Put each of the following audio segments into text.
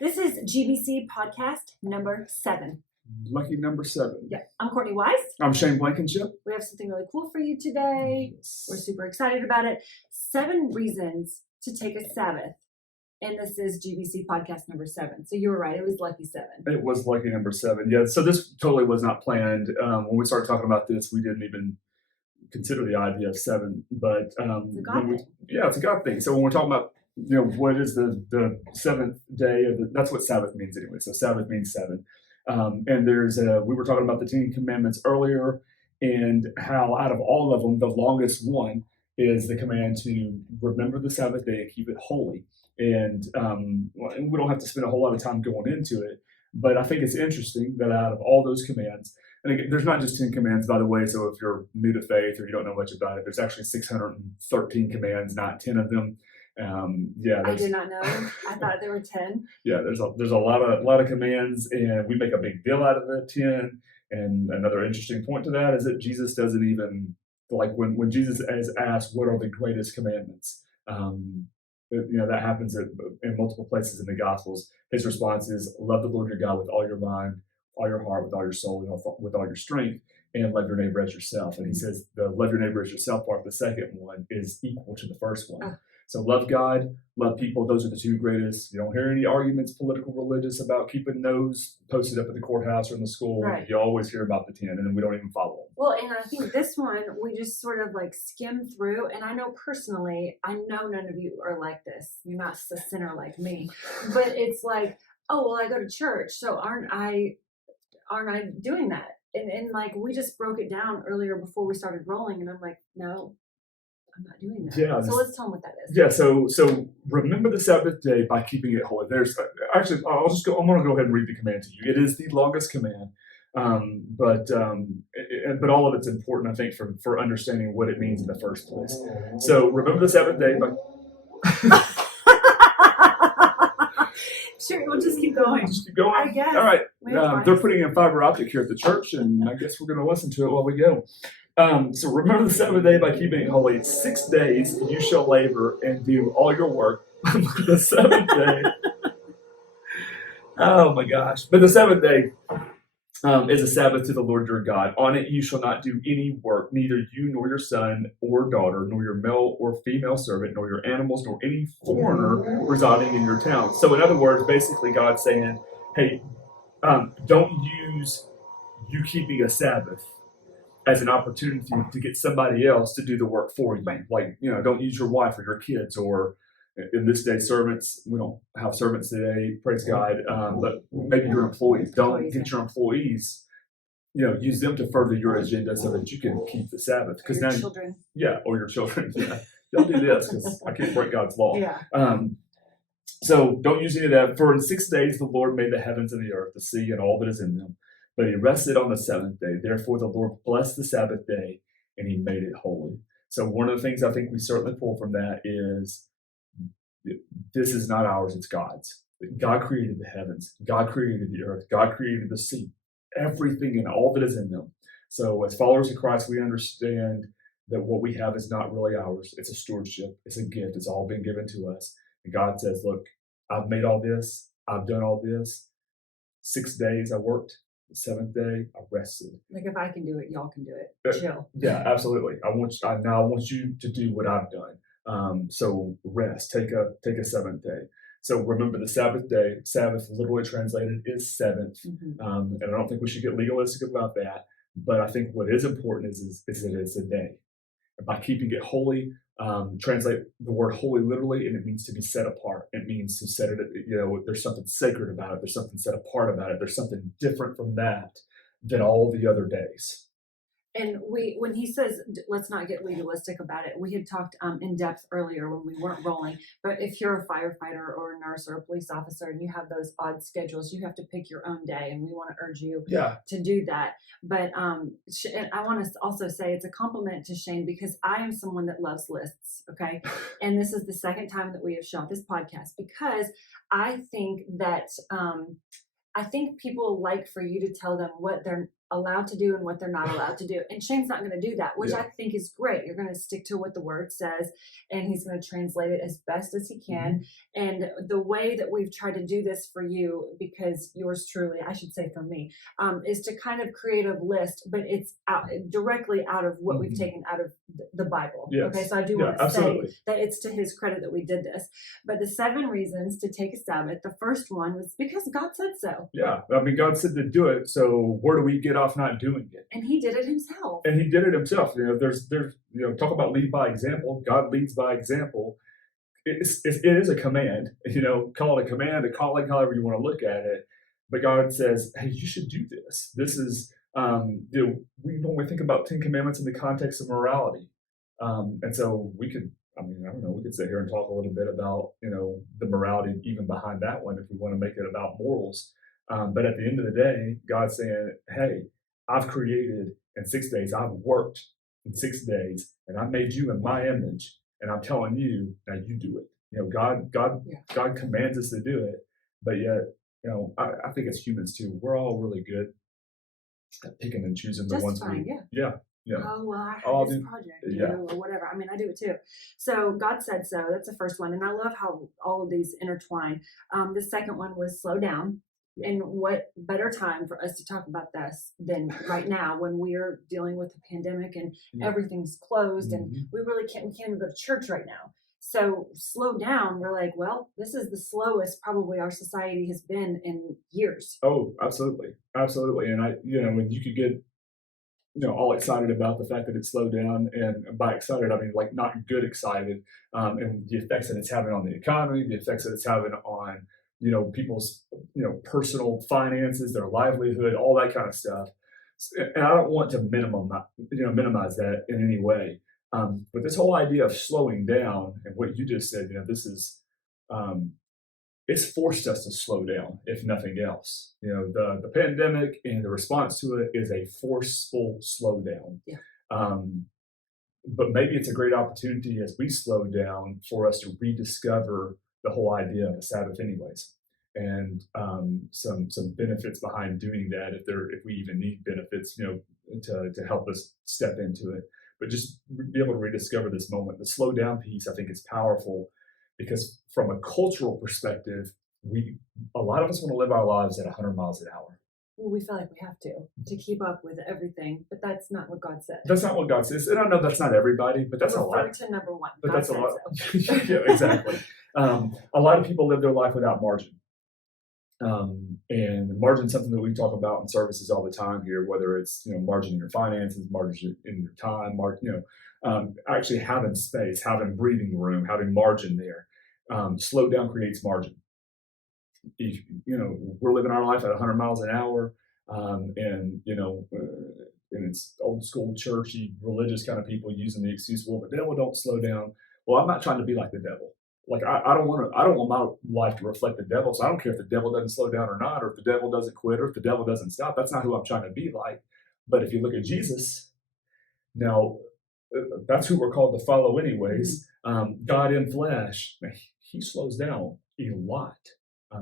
This is GBC podcast number 7. Lucky number 7. Yeah, I'm Courtney Wise. I'm Shane Blankenship. We have something really cool for you today. We're super excited about it. 7 reasons to take a Sabbath. And this is GBC podcast number 7. So you were right. It was lucky 7. It was lucky number 7. Yeah. So this totally was not planned. When we started talking about this, we didn't even consider the idea of 7. But It's a God thing. It's a God thing. So when we're talking about, what is the 7th day of that's what Sabbath means anyway. So Sabbath means 7. And we were talking about the 10 Commandments earlier, and how out of all of them, the longest one is the command to remember the Sabbath day and keep it holy. And we don't have to spend a whole lot of time going into it, but I think it's interesting that out of all those commands, and again, there's not just 10 commands, by the way, so if you're new to faith or you don't know much about it, there's actually 613 commands, not 10 of them. I did not know. I thought there were 10. Yeah, there's a lot of commands, and we make a big deal out of the 10. And another interesting point to that is that Jesus doesn't even, like, when Jesus is asked what are the greatest commandments, that happens in multiple places in the Gospels. His response is, love the Lord your God with all your mind, all your heart, with all your soul, and with all your strength, and love your neighbor as yourself. And he says the love your neighbor as yourself part, the second one, is equal to the first one. So love God, love people. Those are the 2 greatest. You don't hear any arguments, political, religious, about keeping those posted up at the courthouse or in the school. Right. You always hear about the 10, and then we don't even follow them. Well, and I think this one, we just sort of like skim through. And I know personally, I know none of you are like this. You're not a sinner like me. But it's like, oh, well, I go to church, so aren't I doing that? And like, we just broke it down earlier before we started rolling. And I'm like, no, I'm not doing that. Yeah, so let's tell them what that is. Yeah. So remember the Sabbath day by keeping it holy. There's actually, I'm going to go ahead and read the command to you. It is the longest command, but all of it's important, I think, for understanding what it means in the first place. So remember the Sabbath day by. Sure, we'll just keep going. Just keep going. I guess. All right. They're putting in fiber optic here at the church, and I guess we're going to listen to it while we go. So remember the Sabbath day by keeping it holy. 6 days you shall labor and do all your work. The 7th day. Oh my gosh. But the 7th day is a Sabbath to the Lord your God. On it you shall not do any work, neither you nor your son or daughter, nor your male or female servant, nor your animals, nor any foreigner residing in your town. So in other words, basically God's saying, hey, don't use you keeping a Sabbath as an opportunity to get somebody else to do the work for you. Right. Like, don't use your wife or your kids, or in this day, servants. We don't have servants today, praise God, but maybe your employees. Don't get your employees, use them to further your agenda so that you can keep the Sabbath. Because now, children. Yeah, or your children. Yeah, don't do this because I can't break God's law. Yeah. So don't use any of that. For in 6 days the Lord made the heavens and the earth, the sea, and all that is in them. But he rested on the 7th day. Therefore, the Lord blessed the Sabbath day, and he made it holy. So one of the things I think we certainly pull from that is this is not ours, it's God's. God created the heavens. God created the earth. God created the sea. Everything and all that is in them. So as followers of Christ, we understand that what we have is not really ours. It's a stewardship. It's a gift. It's all been given to us. And God says, look, I've made all this. I've done all this. 6 days I worked. The 7th day, I rested. Like, if I can do it, y'all can do it. Chill. Yeah, absolutely. I want you to do what I've done. So rest. Take a 7th day. So remember the Sabbath day. Sabbath, literally translated, is 7th. Mm-hmm. And I don't think we should get legalistic about that. But I think what is important is that it's a day. And by keeping it holy, translate the word holy literally, and it means to be set apart. It means to set it, there's something sacred about it. There's something set apart about it. There's something different from that than all the other days. And when he says, let's not get legalistic about it, we had talked in depth earlier when we weren't rolling. But if you're a firefighter or a nurse or a police officer and you have those odd schedules, you have to pick your own day. And we want to urge you to do that. But and I want to also say it's a compliment to Shane, because I am someone that loves lists. Okay. And this is the second time that we have shot this podcast, because I think that I think people like for you to tell them what they're allowed to do and what they're not allowed to do. And Shane's not going to do that, which I think is great. You're going to stick to what the word says, and he's going to translate it as best as he can. And the way that we've tried to do this for you, because yours truly, I should say for me, is to kind of create a list, but it's directly out of what we've taken out of the Bible. Yes. Okay, so I do want to say that it's to his credit that we did this. But the 7 reasons to take a Sabbath, the first one was because God said so. Yeah, I mean, God said to do it, so where do we get off not doing it? And he did it himself. And he did it himself. There's talk about lead by example. God leads by example. It is a command. Call it a command, a calling, however you want to look at it. But God says, hey, you should do this. This is when we think about 10 commandments in the context of morality. And so we could sit here and talk a little bit about, the morality even behind that one if we want to make it about morals. But at the end of the day, God's saying, hey, I've created in 6 days, I've worked in 6 days, and I made you in my image, and I'm telling you, now you do it. God commands us to do it, but yet, I think as humans too, we're all really good at picking and choosing the ones we. Yeah. Oh, well, I had this project, or whatever. I mean, I do it too. So God said so. That's the first one. And I love how all of these intertwine. The second one was slow down. And what better time for us to talk about this than right now when we're dealing with the pandemic and everything's closed and we can't even go to church right now. So slow down. We're like, well, this is the slowest probably our society has been in years. Oh, absolutely. Absolutely. And when you could get, all excited about the fact that it slowed down, and by excited, I mean like not good excited, and the effects that it's having on the economy, the effects that it's having on, people's, personal finances, their livelihood, all that kind of stuff. And I don't want to minimize that in any way. But this whole idea of slowing down and what you just said, this is, it's forced us to slow down, if nothing else. The pandemic and the response to it is a forceful slowdown. Yeah. But maybe it's a great opportunity as we slow down for us to rediscover the whole idea of a Sabbath anyways. And some benefits behind doing that, if we even need benefits, to help us step into it. But just be able to rediscover this moment. The slow down piece, I think, is powerful because from a cultural perspective, a lot of us want to live our lives at 100 miles an hour. Well, we feel like we have to keep up with everything, but that's not what God said. That's not what God says. And I know that's not everybody, but that's a lot. To number one. But God that's a lot. So. Yeah, exactly. A lot of people live their life without margin. And margin is something that we talk about in services all the time here, whether it's, margin in your finances, margin in your time, actually having space, having breathing room, having margin there. Slow down creates margin. We're living our life at 100 miles an hour, and it's old school churchy religious kind of people using the excuse, well, the devil don't slow down. Well, I'm not trying to be like the devil. Like I don't want my life to reflect the devil. So I don't care if the devil doesn't slow down or not, or if the devil doesn't quit, or if the devil doesn't stop. That's not who I'm trying to be like. But if you look at Jesus, now that's who we're called to follow anyways. God in flesh, he slows down a lot.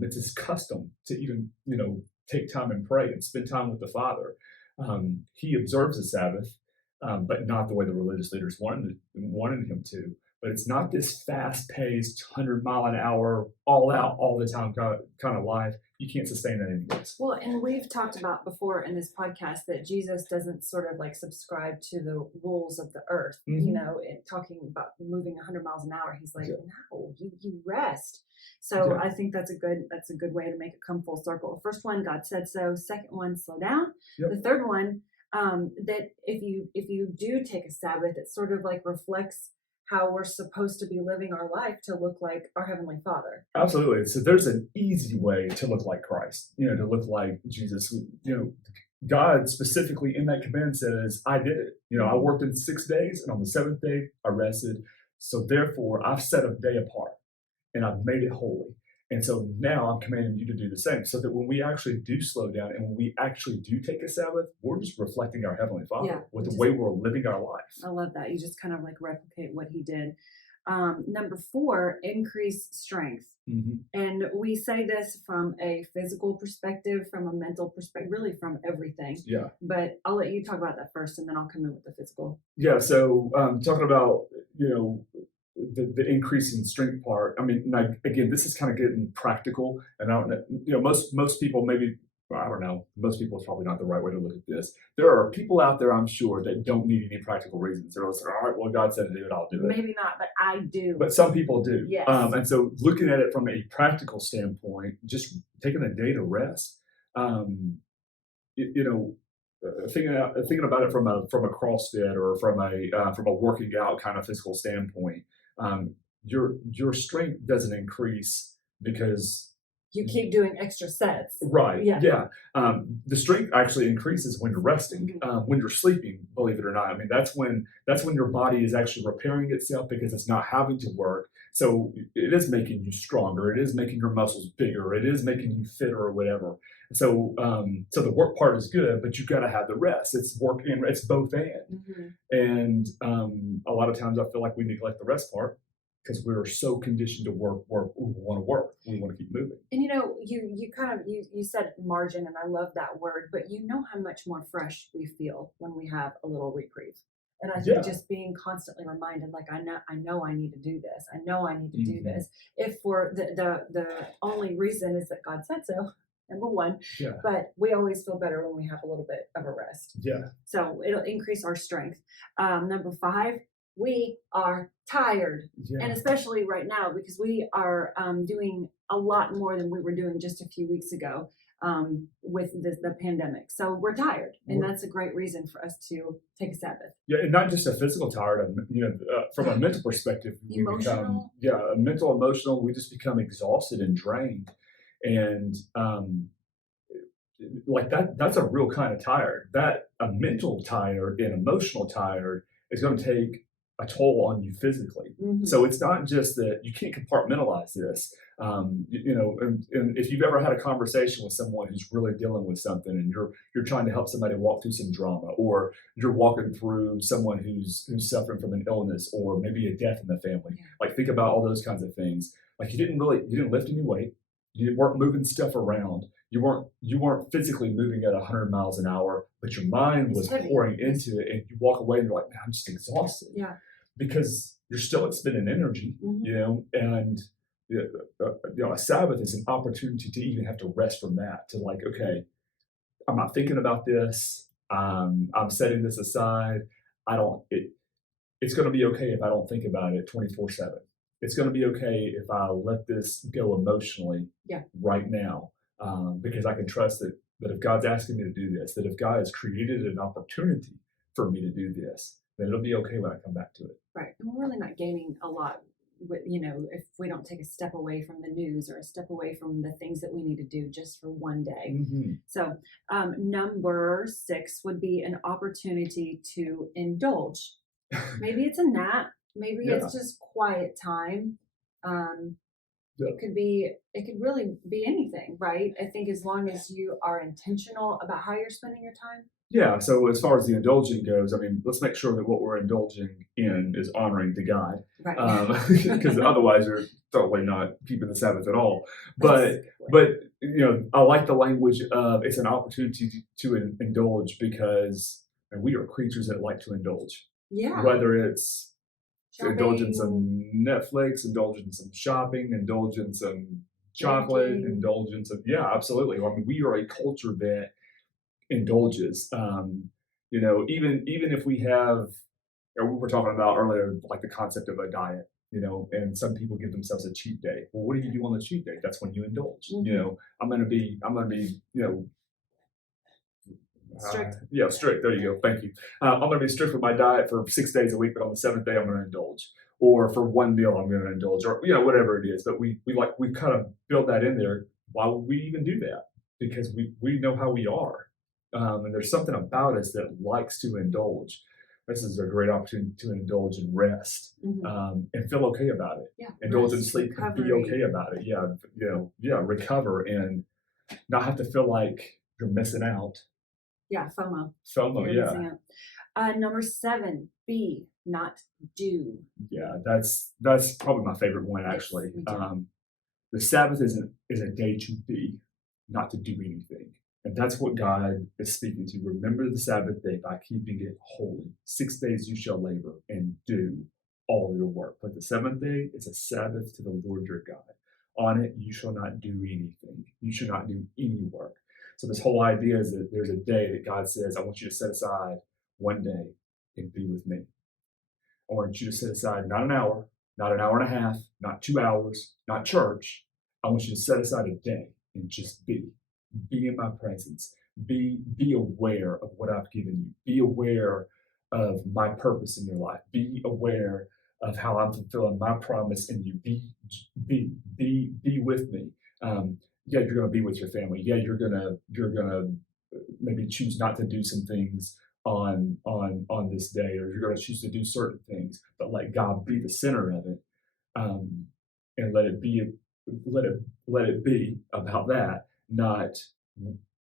It's his custom to even, take time and pray and spend time with the Father. He observes the Sabbath, but not the way the religious leaders wanted him to. But it's not this fast-paced, 100-mile-an-hour, all-out, all-the-time kind of life. You can't sustain that anyways. Well, and we've talked about before in this podcast that Jesus doesn't sort of like subscribe to the rules of the earth, and talking about moving 100 miles an hour. He's like, no, you rest. So I think that's a good way to make it come full circle. First one, God said so. Second one, slow down. Yep. The third one, that if you do take a Sabbath, it sort of like reflects how we're supposed to be living our life to look like our Heavenly Father. Absolutely. So there's an easy way to look like Christ, to look like Jesus. God specifically in that command says, I did it. I worked in 6 days, and on the 7th day, I rested. So therefore, I've set a day apart, and I've made it holy. And so now I'm commanding you to do the same, so that when we actually do slow down and when we actually do take a Sabbath, we're just reflecting our Heavenly Father with the way we're living our life. I love that. You just kind of like replicate what he did. Number 4, increase strength. Hmm. And we say this from a physical perspective, from a mental perspective, really from everything. Yeah. But I'll let you talk about that first, and then I'll come in with the physical. Yeah. So talking about, the increase in strength part. I mean, now, again, this is kind of getting practical, and I don't know. Most people maybe. Well, I don't know. Most people is probably not the right way to look at this. There are people out there, I'm sure, that don't need any practical reasons. They're just like, all right, well, God said to do it, I'll do it. Maybe not, but I do. But some people do. Yes. And so looking at it from a practical standpoint, just taking a day to rest, thinking about it from a CrossFit or from a working out kind of physical standpoint, your strength doesn't increase because you keep doing extra sets. right, Yeah. yeah. The strength actually increases when you're resting, when you're sleeping. Believe it or not, I mean that's when your body is actually repairing itself because it's not having to work. So it is making you stronger. It is making your muscles bigger. It is making you fitter or whatever. So, so the work part is good, but you got to have the rest. It's work and it's both and. And a lot of times I feel like we neglect the rest part because we're so conditioned to work. We want to work. We want to keep moving. And you said margin, and I love that word, but you know how much more fresh we feel when we have a little reprieve. And I think just being constantly reminded, like, I know I need to do this. I know I need to do this. If for the only reason is that God said so, number 1. Yeah. But we always feel better when we have a little bit of a rest. Yeah. So it'll increase our strength. Number 5, we are tired. Yeah. And especially right now, because we are doing a lot more than we were doing just a few weeks ago with the pandemic. So we're tired. And that's a great reason for us to take a Sabbath. Yeah, and not just a physical tired, from a mental perspective, we Emotional? become, mental, emotional, we just become exhausted and drained. And like that's a real kind of tired. That a mental tired and emotional tired is going to take a toll on you physically. So it's not just that you can't compartmentalize this. And if you've ever had a conversation with someone who's really dealing with something, and you're trying to help somebody walk through some drama, or you're walking through someone who's suffering from an illness or maybe a death in the family, like think about all those kinds of things. Like you didn't lift any weight, you weren't moving stuff around, you weren't physically moving at 100 miles an hour, but your mind was pouring into it, and you walk away and you're like, man, I'm just exhausted. Yeah. Because you're still expending energy, and a Sabbath is an opportunity to even have to rest from that. To like, okay, I'm not thinking about this. I'm setting this aside. It's going to be okay if I don't think about it 24/7. It's going to be okay if I let this go emotionally right now, because I can trust that if God's asking me to do this, that if God has created an opportunity for me to do this, then it'll be okay when I come back to it. Right. And we're really not gaining a lot if we don't take a step away from the news or a step away from the things that we need to do just for one day. So number 6 would be an opportunity to indulge. Maybe it's a nap. Maybe it's just quiet time. It could really be anything, right? I think as long as you are intentional about how you're spending your time. Yeah, so as far as the indulging goes, I mean, let's make sure that what we're indulging in is honoring to God. Right. Because otherwise you're totally not keeping the Sabbath at all. But I like the language of it's an opportunity to indulge, because we are creatures that like to indulge. Yeah. Whether it's shopping, indulge in some Netflix, indulge in some shopping, indulge in some chocolate, indulge in some, absolutely. I mean, we are a culture that indulges. Even if we have, we were talking about earlier, like the concept of a diet, and some people give themselves a cheat day. Well, what do you do on the cheat day? That's when you indulge. I'm going to be strict. Strict. There you go. Thank you. I'm going to be strict with my diet for 6 days a week, but on the 7th day, I'm going to indulge. Or for one meal, I'm going to indulge, or whatever it is. But we kind of build that in there. Why would we even do that? Because we know how we are. And there's something about us that likes to indulge. This is a great opportunity to indulge and rest, and feel okay about it. Yeah, indulge and sleep and be okay about it. Recover and not have to feel like you're missing out. Yeah, FOMO. FOMO, You're missing out. Number 7, be, not do. Yeah, that's probably my favorite one Yes, actually. me too. The Sabbath is a day to be, not to do anything. And that's what God is speaking to. Remember the Sabbath day by keeping it holy. 6 days you shall labor and do all your work. But the seventh day is a Sabbath to the Lord your God. On it you shall not do anything. You shall not do any work. So this whole idea is that there's a day that God says, I want you to set aside one day and be with me. I want you to set aside not an hour, not an hour and a half, not 2 hours, not church. I want you to set aside a day and just be. Be in my presence. Be aware of what I've given you. Be aware of my purpose in your life. Be aware of how I'm fulfilling my promise in you. Be with me. Yeah, you're going to be with your family. Yeah, you're gonna maybe choose not to do some things on this day, or you're going to choose to do certain things, but let God be the center of it, um, and let it be about that, not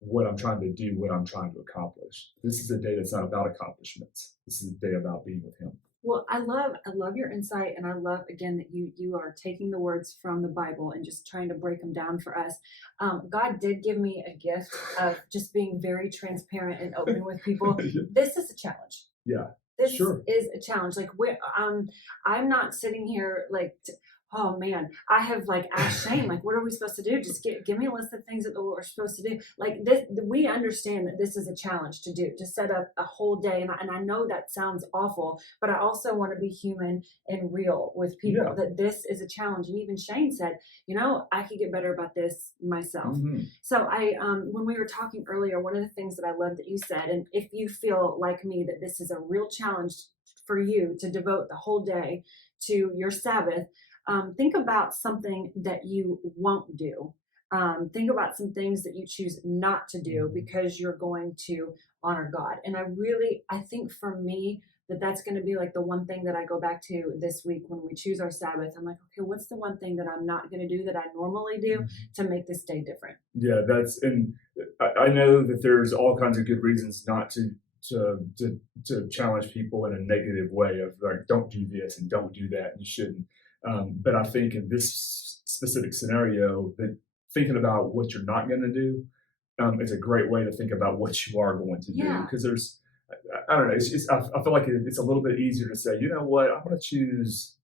what I'm trying to do, what I'm trying to accomplish. This is a day that's not about accomplishments. This is a day about being with Him. Well, I love your insight, and I love again that you are taking the words from the Bible and just trying to break them down for us. God did give me a gift of just being very transparent and open with people. This is a challenge. Yeah, This sure. is a challenge. Like I'm not sitting here like, oh man, I have like asked Shane, like, what are we supposed to do? Just give me a list of things that we're supposed to do. Like this, we understand that this is a challenge to do, to set up a whole day. And I know that sounds awful, but I also want to be human and real with people, Yeah. that this is a challenge. And even Shane said, I could get better about this myself. Mhm. So when we were talking earlier, one of the things that I love that you said, and if you feel like me that this is a real challenge for you to devote the whole day to your Sabbath, think about something that you won't do. Think about some things that you choose not to do because you're going to honor God. And I think for me, that's going to be like the one thing that I go back to this week when we choose our Sabbath. I'm like, okay, what's the one thing that I'm not going to do that I normally do to make this day different? Yeah, and I know that there's all kinds of good reasons not to challenge people in a negative way of like, don't do this and don't do that and you shouldn't. But I think in this specific scenario, that thinking about what you're not going to do is a great way to think about what you are going to do. Yeah. Because I don't know, I feel like it's a little bit easier to say, you know what, I'm going to choose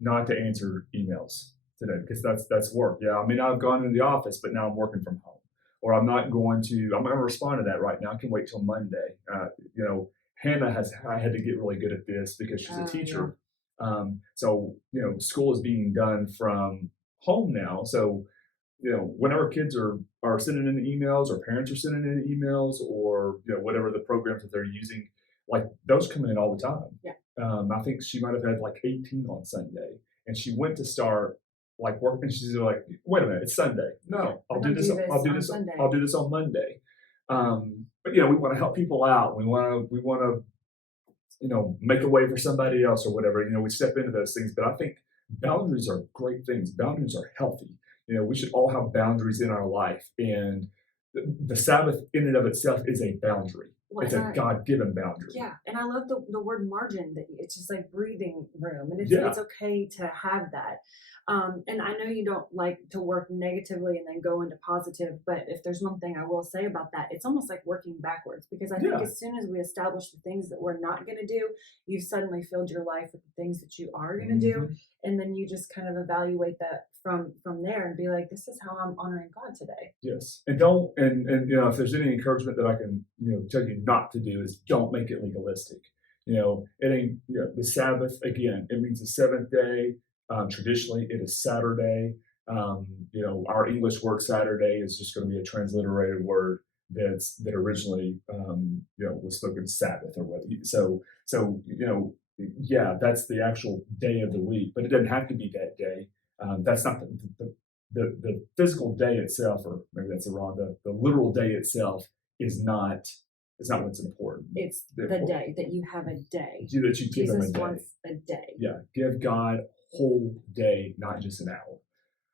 not to answer emails today because that's work. Yeah, I mean, I've gone into the office, but now I'm working from home. Or I'm not going to respond to that right now. I can wait till Monday. Hannah I had to get really good at this because she's a teacher. So, school is being done from home now. So, whenever kids are sending in emails or parents are sending in emails or, whatever the programs that they're using, like those come in all the time. Yeah. I think she might have had like 18 on Sunday and she went to start like work and she's like, wait a minute, it's Sunday. No, I'll do this on Monday. But we want to help people out. We want to make a way for somebody else or whatever. We step into those things. But I think boundaries are great things. Boundaries are healthy. We should all have boundaries in our life. And the Sabbath in and of itself is a boundary. Well, it's a God-given boundary. Yeah, and I love the word margin. That it's just like breathing room, and it's okay to have that. And I know you don't like to work negatively and then go into positive, but if there's one thing I will say about that, it's almost like working backwards because I think as soon as we establish the things that we're not going to do, you've suddenly filled your life with the things that you are going to do, and then you just kind of evaluate that from there and be like, this is how I'm honoring God today. Yes, and don't and if there's any encouragement that I can tell you not to do is don't make it legalistic. It ain't the Sabbath again. It means the seventh day. Traditionally, it is Saturday. Our English word Saturday is just going to be a transliterated word that originally was spoken Sabbath or whatever. So that's the actual day of the week, but it doesn't have to be that day. That's not the physical day itself, or maybe that's wrong. The literal day itself is not. It's not what's important. It's the day that you have a day. That you give Jesus them a day. wants a day. Yeah, give God whole day, not just an hour.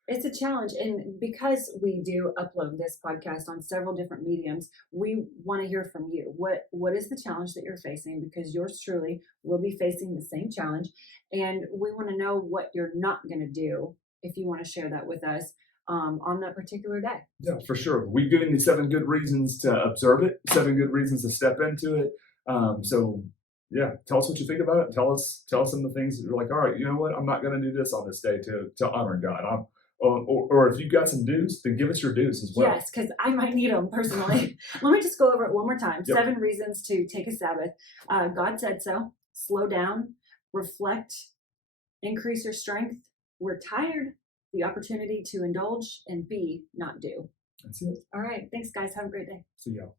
It's a challenge. And because we do upload this podcast on several different mediums, we want to hear from you. What is the challenge that you're facing? Because yours truly will be facing the same challenge. And we want to know what you're not going to do if you want to share that with us on that particular day. Yeah, for sure. We've given you 7 good reasons to observe it, 7 good reasons to step into it. So yeah, tell us what you think about it. Tell us some of the things that you're like, all right, you know what? I'm not going to do this on this day to honor God. Or if you've got some dues, then give us your dues as well. Yes, because I might need them personally. Let me just go over it one more time. Yep. 7 reasons to take a Sabbath. God said so. Slow down, reflect, increase your strength. We're tired. The opportunity to indulge and be, not do. That's it. All right. Thanks, guys. Have a great day. See y'all.